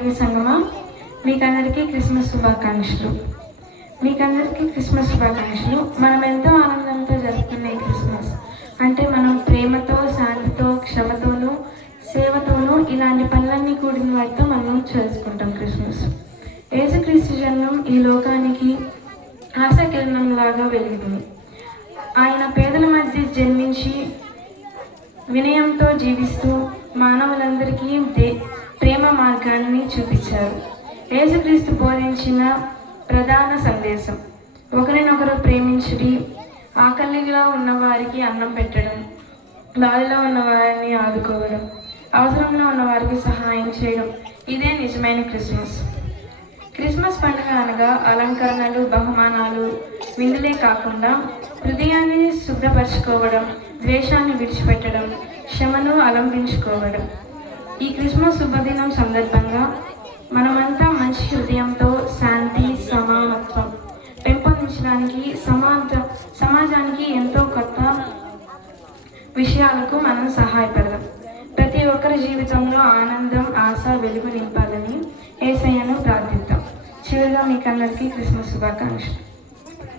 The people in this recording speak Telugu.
టీవీ సంగమా, మీకందరికీ క్రిస్మస్ శుభాకాంక్షలు. మనం ఎంతో ఆనందంతో జరుపుకునే ఈ క్రిస్మస్ అంటే మనం ప్రేమతో, శాంతితో, క్షమతోనూ, సేవతోనూ ఇలాంటి పనులన్నీ కూడిన వాటితో మనం చేసుకుంటాం క్రిస్మస్. యేసుక్రీస్తు జన్మం ఈ లోకానికి ఆశాకిరణంలాగా వెలిగింది. ఆయన పేదల మధ్య జన్మించి వినయంతో జీవిస్తూ మానవులందరికీ ప్రేమ మార్గాన్ని చూపించారు. యేసుక్రీస్తు బోధించిన ప్రధాన సందేశం ఒకరినొకరు ప్రేమించుడి, ఆకలిలో ఉన్నవారికి అన్నం పెట్టడం, బాధలో ఉన్నవారిని ఆదుకోవడం, అవసరంలో ఉన్నవారికి సహాయం చేయడం. ఇదే నిజమైన క్రిస్మస్. క్రిస్మస్ పండుగ అనగా అలంకరణలు, బహుమానాలు, విందులే కాకుండా హృదయాన్ని శుభ్రపరచుకోవడం, ద్వేషాన్ని విడిచిపెట్టడం, క్షమను అలంబించుకోవడం. ఈ క్రిస్మస్ శుభదినం సందర్భంగా మనమంతా మంచి హృదయంతో శాంతి, సమానత్వం పెంపొందించడానికి సమాజానికి ఎంతో కొత్త విషయాలకు మనం సహాయపడదాం. ప్రతి ఒక్కరి జీవితంలో ఆనందం, ఆశ, వెలుగు నింపాలని యేసయ్యను ప్రార్థిద్దాం. చివరిగా మీకందరికీ క్రిస్మస్ శుభాకాంక్షలు.